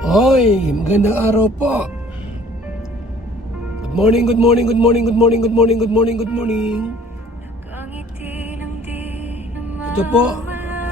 Hoy, magandang araw po. Good morning, good morning, good morning, good morning, good morning, good morning, good morning. Ito po,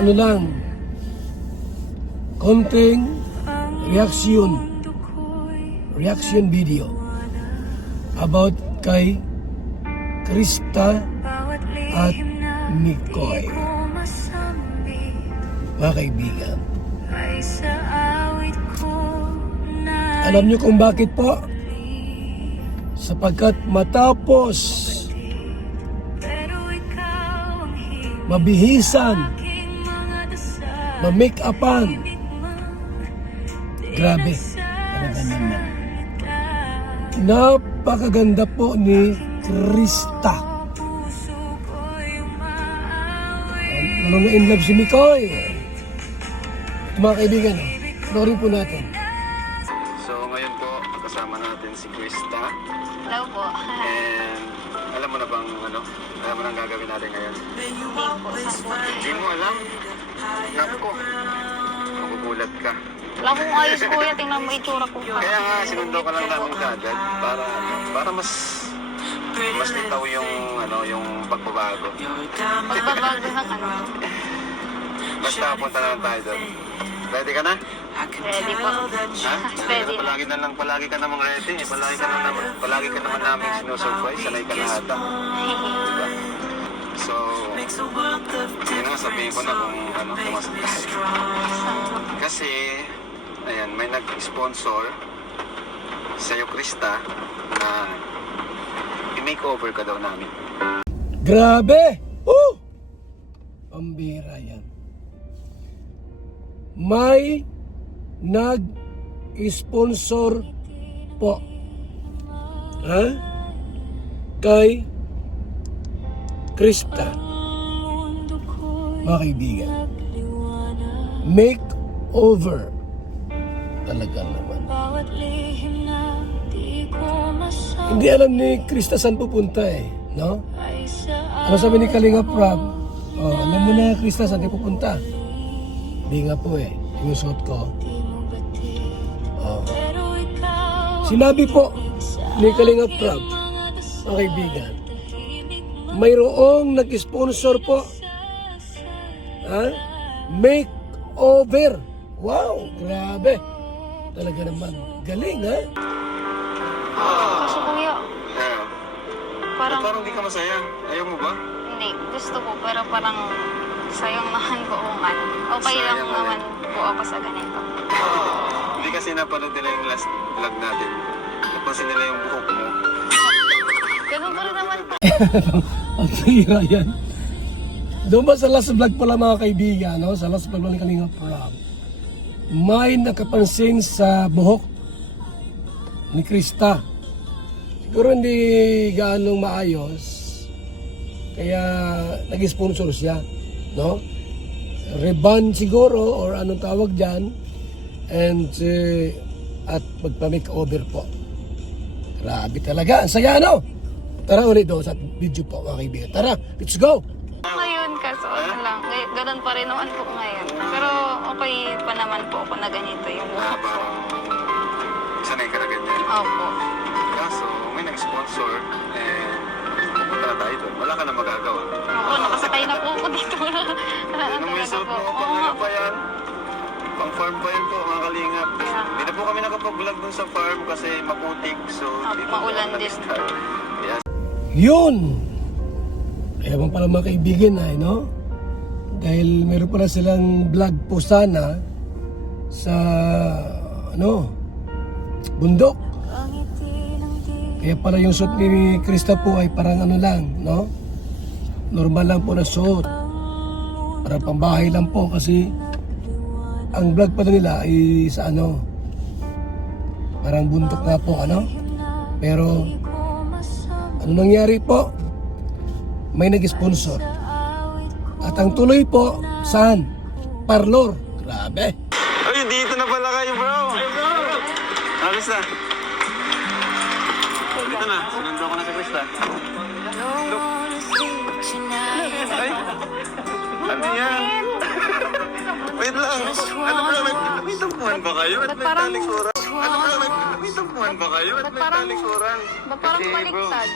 ano lang, konting reaction video about kay Krista at Mikoy. Mga kaibigan, alam niyo kung bakit po? Sapagkat matapos mabihisan, ma-make-upan, grabe, talaga naman. Napakaganda po ni Krista. Ano na in love si Mikoy. Mga kaibigan, panoorin po natin. So ngayon po, kasama natin si Krista. Hello po. And alam mo na bang alam mo na ang gagawin natin ngayon? Hindi po. Hindi mo alam? Naku, magugulat ka. Wala kong ayos kuya, tingnan mo itsura ko. Kaya nga, sinundo ka lang namin kaagad para mas bitaw yung pagbabago. Magbabago ng ano. Basta punta na lang tayo doon. Ready ka na? Ready po. Ha? Ready. Palagi ka namang ready. Palagi ka naman namin sinusurprise. Sanay ka na ata. Diba? So, yun nga, sabihin ko na kung pumasok tayo. Kasi, ayan, may nag-sponsor sa'yo, Krista, na i-makeover ka daw namin. Grabe! Pambira yan. May nag-sponsor po. Ha? Kay Krista. Mga kaibigan. Makeover. Talaga naman. Hindi alam ni Krista saan pupunta no? Ano sabi ni Kalinga Prab? Alam mo na Krista saan tayo pupunta? Hindi nga po yung suot ko. Sinabi po ni Kalinga Prab, mga kaibigan, mayroong nag-sponsor po. Makeover. Wow, grabe. Talaga naman. Galing, ha? Kaso kuya, parang Parang di ka masaya. Ayaw mo ba? hindi. Gusto ko pero parang sayang naman ko kung ano. Okay lang Sayang naman po ako sa ganito. Hindi kasi napanood nila yung last vlog natin. Napansin nila yung buhok mo. Ganun pa rin naman po. Ang tira yan. Doon ba sa last vlog pala mga kaibigan, no? Sa last vlog ni Kalinga Prab, may nakapansin sa buhok ni Krista. Siguro hindi gaanong maayos, kaya nag-sponsor siya, no? Rebond siguro, or anong tawag dyan, and at magpa-makeover po. Grabe talaga, ang saya, no? Tara ulit doon sa video po mga kaibigan. Tara, let's go! Ngayon kaso ano lang, ganun pa rin naman po ngayon. Pero okay pa naman po ako na ganito yung buhok ko. Parang sanay ka na ganyan. Opo. Kaso may nag-sponsor, pupunta na tayo doon. Wala ka na magagawa. Opo, nakasakay na po ako dito. Ano mo yung suot mo? Pang pa yan? Pang farm pa yan po, mga kalingap. Hindi na po kami nakapag-vlog dun sa farm kasi maputik. So, dito po maulan din. nag-start. Yes. Yun! Kaya bang pala mga kaibigan no? Dahil meron pala silang vlog po sana sa, bundok. Kaya pala yung suot ni Krista po ay parang lang, no? Normal lang po na suot. Para pambahay lang po kasi ang vlog pa nila ay sa parang bundok nga po, Pero, ano nangyari po? May nag-sponsor. At ang tuloy po, saan? Parlor. Grabe. Ay, dito na pala kayo, bro. Ay, bro. Alis na. Dito na. Sinundo ko na sa Krista. Look. Ay. Ano yan? Wait lang. Ano ba? May tampuhan ba kayo? At Ba't may parang- talikuran? Ano ba? May tampuhan ba kayo? At Ba't may parang- talikuran? Ba't parang Kasi, bro, baliktad?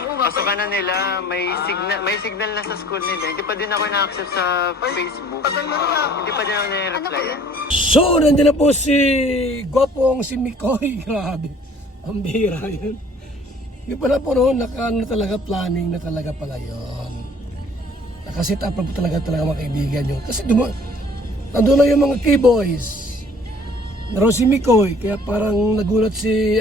Oo ba? Pasukan na nila, may signal na sa school nila. Hindi pa din ako na-accept sa Facebook. Tagal na na. Hindi pa din ako Ano ba nire-reply. yun? So, nandiyan na po si gwapong si Mikoy. Grabe. Ang bihira yun. Yung pala po noon, ano talaga, planning na talaga pala yun. Nakasit up na po talaga mga kaibigan yun. Kasi nandun na yung mga K-boys. Naroon si Mikoy, kaya parang nagulat si,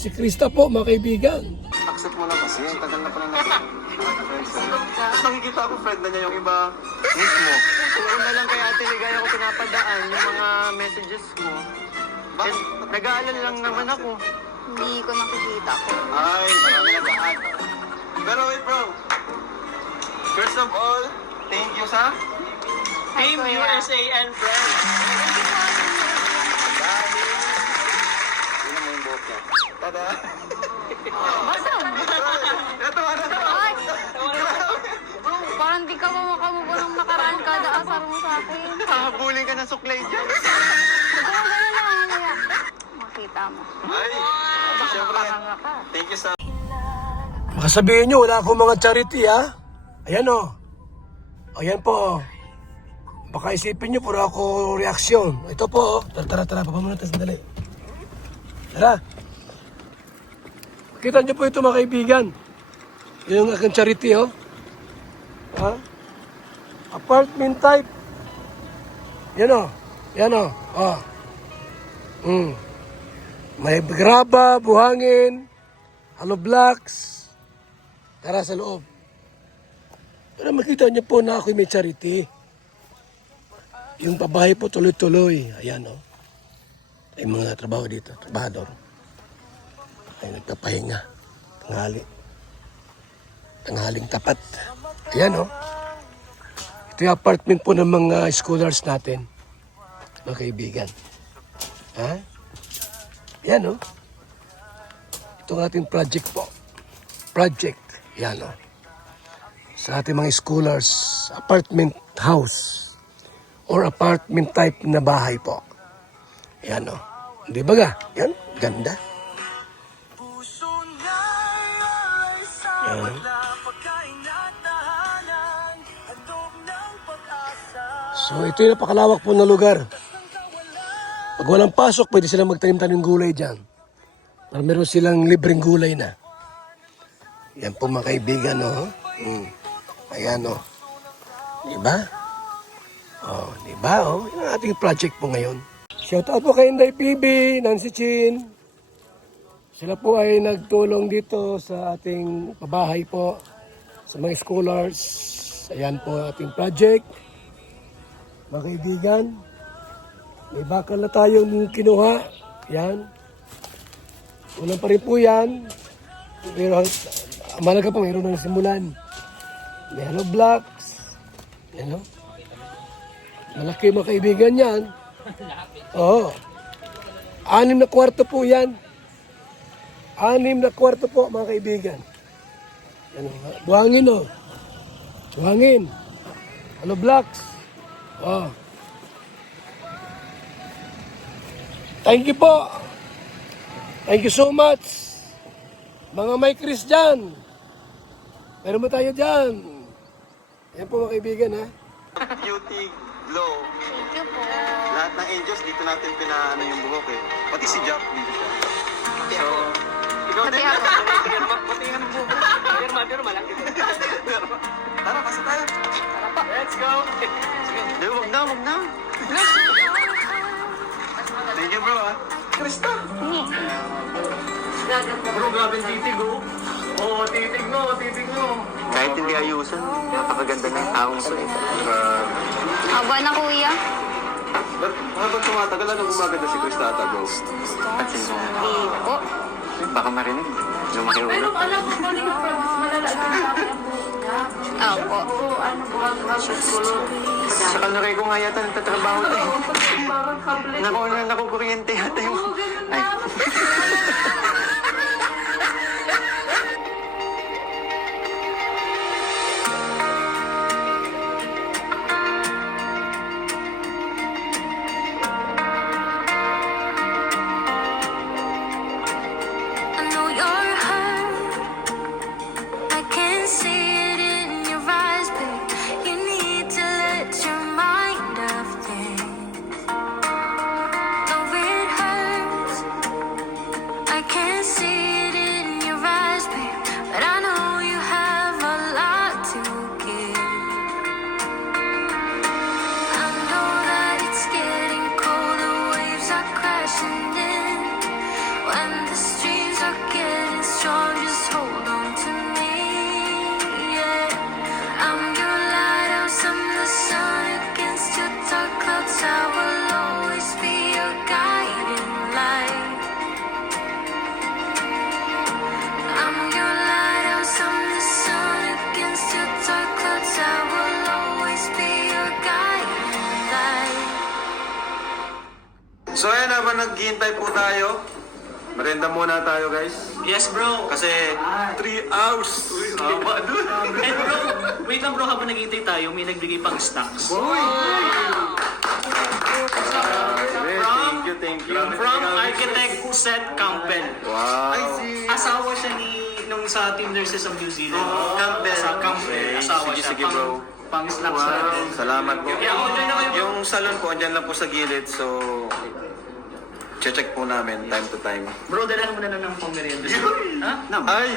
si Krista po, mga kaibigan. Accept mo na kasi. Ang tagal na pala natin. Tapos nakikita ko friend na niya yung iba. Mismo. Kung una lang kay Ate Ligaya ko pinapadaan yung mga messages mo. Bakit? Nag-aalala lang naman ako. Hindi ko nakikita ko. Ay, marami na lahat. Pero wait bro. First of all, thank you sa Team USA and friends. Dahil, yun mo yung buhok niya. Tada! Basag! Ito, ano? Ay! Parang di ka makamubo nung nakaraan kada asar mo sa akin. Hahabulin ka ng suklay dyan. Gano'n lang mamaya. Makita mo. Ay, siyempre, thank you sa... Baka sabihin nyo, wala akong mga charity, ha? Ayan, o. Ayan po, o. Baka isipin nyo, puro ako reaksyon. Ito po, o. Tara, papamuna tayo sandali. Tara. Kita nyo po ito, mga kaibigan. Yung aking charity, o. Ha? Apartment type. Yan, o. Yan, o. O. May graba, buhangin, hollow blocks. Tara sa loob. Para makita niyo po na ako'y may charity. Yung pabahay po tuloy-tuloy. Ayan, o. Ay mga trabaho dito, trabahador. Ay nagpapahinga. Tanghaling tapat. Ayan, o. Ito yung apartment po ng mga scholars natin. Mga kaibigan. Ha? Ayan, o. Ito ang ating project po. Project. Ayan, o. Sa ating mga scholars, apartment house or apartment type na bahay po. Yan o. Di ba ga? Yan, ganda. Yan. So ito yung napakalawak po na lugar. Pag walang pasok, pwede silang magtanim-tanim gulay dyan. Para meron silang libreng gulay na. Yan po mga kaibigan, o. Ayan, o. Diba? O, diba, o. Yan ang ating project po ngayon. Shout out po kay Inday PB, Nancy Chin. Sila po ay nagtulong dito sa ating pabahay po. Sa mga scholars. Ayan po ang ating project. Mga kaibigan. May bakal na tayong kinuha. Yan. Unang pa rin po yan. Pero malaga pa, mayroon na simulan. May hollow blocks. Yan, o. Malaki mga kaibigan yan. Oo. 6 na kwarto po yan. 6 na kwarto po mga kaibigan. Yan, o. Buhangin, o. Buhangin. Hollow blocks. Oo. Thank you po. Thank you so much. Mga may Chris dyan. Meron mo tayo dyan. Yan po mga kaibigan, ha. Beauty glow. Thank you po. Lahat ng angels, dito natin pinaano yung buhok eh. Pati si Jack dito siya. So, ikaw Pati din. ako. Pati nga ng buhok. Pirma lang. Tara, pasok tayo. Let's go. Hindi, wag na. Thank you bro ah. Krista. Bro, grabe titig, oh. Oo, titig mo. Kahit hindi ayusan, napakaganda ng taong sa ito. Haba na kuya. Ba't habang tumatagal, anong gumaganda si Krista Atago? At sino? Hindi po. Baka marinig. Lumaki ulo. Alam mo ba niyo promise malalaga na ang buhok niya? Opo. So, ano buwan kulo? Sa kanuray ko nga yata nagtatrabaho tayo. Parang kable. Nakukuryente yata yung... Ay. crashing in. When the streams are getting strong, just hold on to me. Yeah, I'm your lighthouse, I'm the sun against your dark clouds. I will always be your guiding light. I'm your lighthouse, I'm the sun against your dark clouds. I will always be your guiding light. So ayan, habang naghihintay po tayo, merienda muna tayo guys. Yes, bro. Kasi 3 hours. Tama dun. Eh, bro, wait lang, bro. Habang naghihintay tayo, may nagbigay pang snacks. Thank you. From Architect Seth Campbell. Wow. Asawa siya nung sa Team Nurses of New Zealand. Campbell. Sa Campbell. Asawa Sige, siya. sige, bro. Pang snacks Wow. natin. Salamat po. Yeah, enjoy na kayo, bro. Yung salon po, andyan lang po sa gilid. So, check po namin time to time. Bro, dalahan mo na lang ng pang-merienda. Ha? Ay!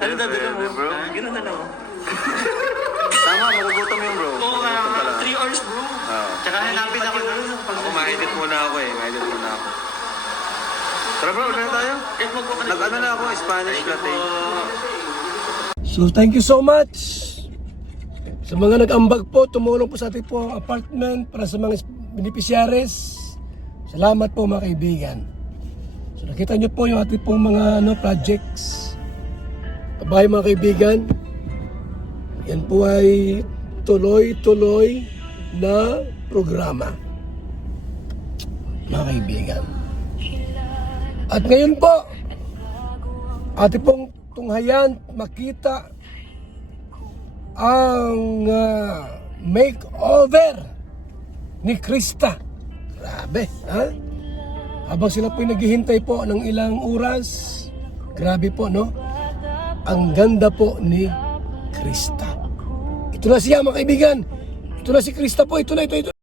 Ano dadala mo? bro. Ganun na lang. Tama, magugutom yung bro. Oo nga, Magugutom talaga. 3 hours, bro. Tsaka hanapin ako doon. Ako, ma-edit muna ako eh. Ma-edit muna ako. Tara bro, ulit na tayo. Kahit magpo ka Nag-ano na ako, Spanish latte. So thank you so much sa mga nag-ambag po, tumulong po sa ating po apartment para sa mga beneficiaries. Salamat po mga kaibigan. So nakita nyo po yung ating pong mga projects. Kabay mga kaibigan, yan po ay tuloy-tuloy na programa. Mga kaibigan. At ngayon po, ating pong tunghayan makita ang makeover ni Krista. Grabe, ha? Habang sila po'y naghihintay po ng ilang oras, grabe po, no? Ang ganda po ni Krista. Ito na siya, mga kaibigan. Ito na si Krista po. Ito na, ito.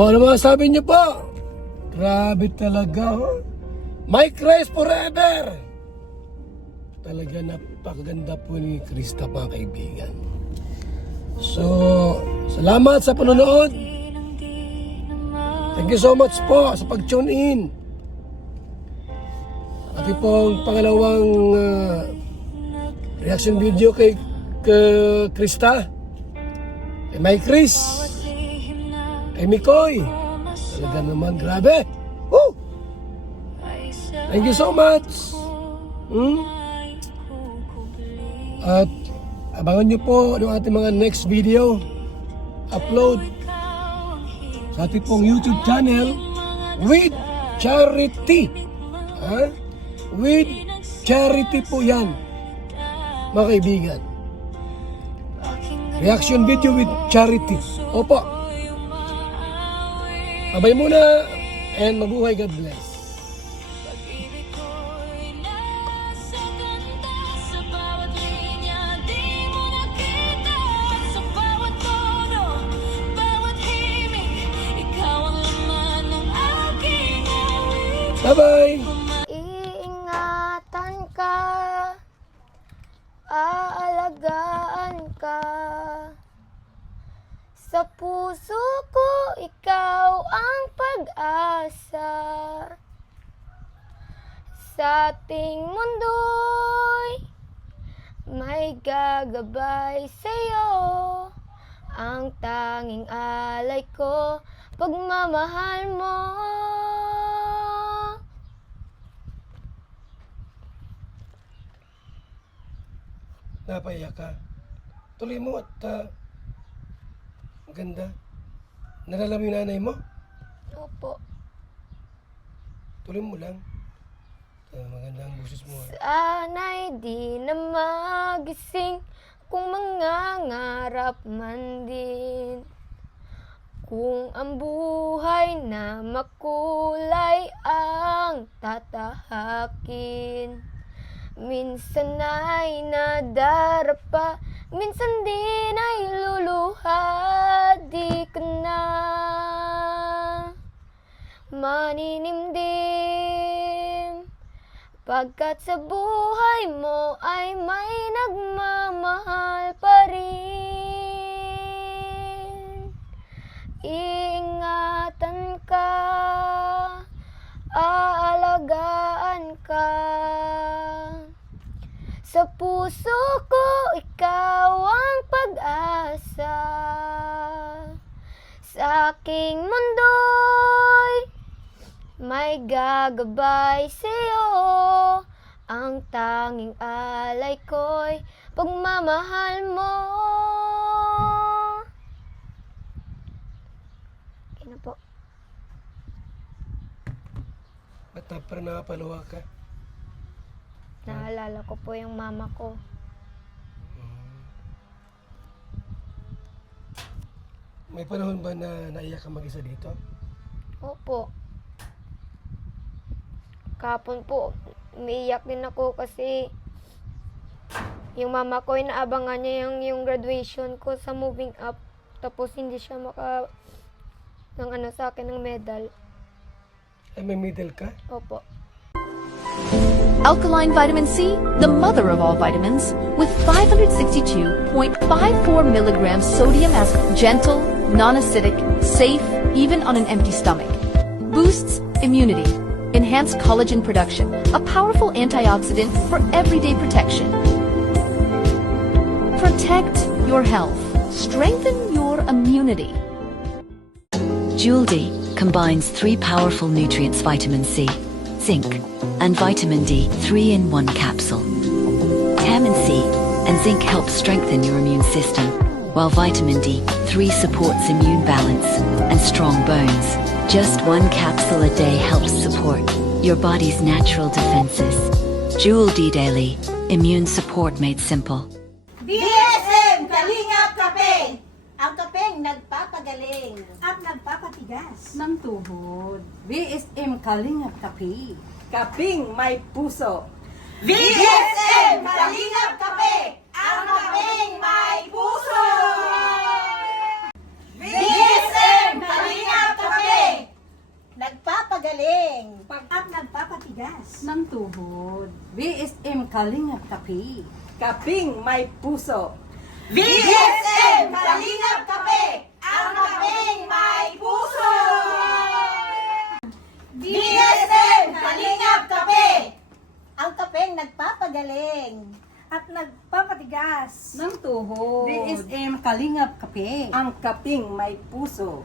Ano masasabi niyo po? Grabe talaga, oh. My Christ forever! Talaga napakaganda po ni Krista, mga kaibigan. So, salamat sa panonood. Thank you so much po sa pag-tune in. At pong pangalawang reaction video kay Krista, kay My Chris, kay Mikoy. Talaga naman, grabe. Woo! Thank you so much. At abangan nyo po yung ating mga next video upload sa ating pong YouTube channel with charity. With charity po yan, mga kaibigan. Reaction video with charity. Opo. Abay muna and mabuhay. God bless. Bye-bye! Iingatan ka, aalagaan ka. Sa puso ko, ikaw ang pag-asa. Sa ating mundo'y may gagabay sa'yo. Ang tanging alay ko, pagmamahal mo. Napaiyak ka. Tuloy mo at ang ganda. Nalala mo yung nanay mo? Opo. Tuloy mo lang. Maganda ang boses mo. Sana'y di na magising kung mangangarap man din. Kung ang buhay na makulay ang tatahakin. Minsan ay nadarapa, minsan din ay luluha. Di ka na maninimdim, pagkat sa buhay mo ay may nagmamahal pa rin. Iingatan ka, aalagaan ka. Sa puso ko, ikaw ang pag-asa. Sa aking mundo'y may gagabay sa'yo. Ang tanging alay ko'y pagmamahal mo. Okay na po. Ba't parang nakapaluwa ka? Naalala ko po yung mama ko. May panahon ba na naiyak ka mag-isa dito? Opo. Kapon po, umiiyak din ako kasi yung mama ko, inaabangan niya yung graduation ko sa moving up. Tapos hindi siya sa akin ng medal. Ay, may middle ka? Opo. Alkaline vitamin C, the mother of all vitamins, with 562.54 milligrams sodium as gentle, non-acidic, safe, even on an empty stomach. Boosts immunity, enhanced collagen production, a powerful antioxidant for everyday protection. Protect your health. Strengthen your immunity. Jewel D combines 3 powerful nutrients: vitamin C, zinc, and vitamin D, 3-in-1 capsule. Vitamin C and zinc help strengthen your immune system, while vitamin D3 supports immune balance and strong bones. Just 1 capsule a day helps support your body's natural defenses. Jewel D Daily, immune support made simple. BSM Kalingap Kape! Ang kapeng nagpapagaling at nagpapatigas ng tuhod. BSM Kalingap Kape. Kaping may puso. BSM Kalingap Kape! Ang kapeng may puso! BSM Kalingap Kape! Nagpapagaling at nagpapatigas ng tuhod. BSM Kalingap Kape. Kaping may puso. BSM Kalingap Kape! Ang kapeng may puso! BSM Kalingap Kape! Ang kapeng nagpapagaling at nagpapatigas ng tuhod. BSM Kalingap Kape. ang kaping may puso.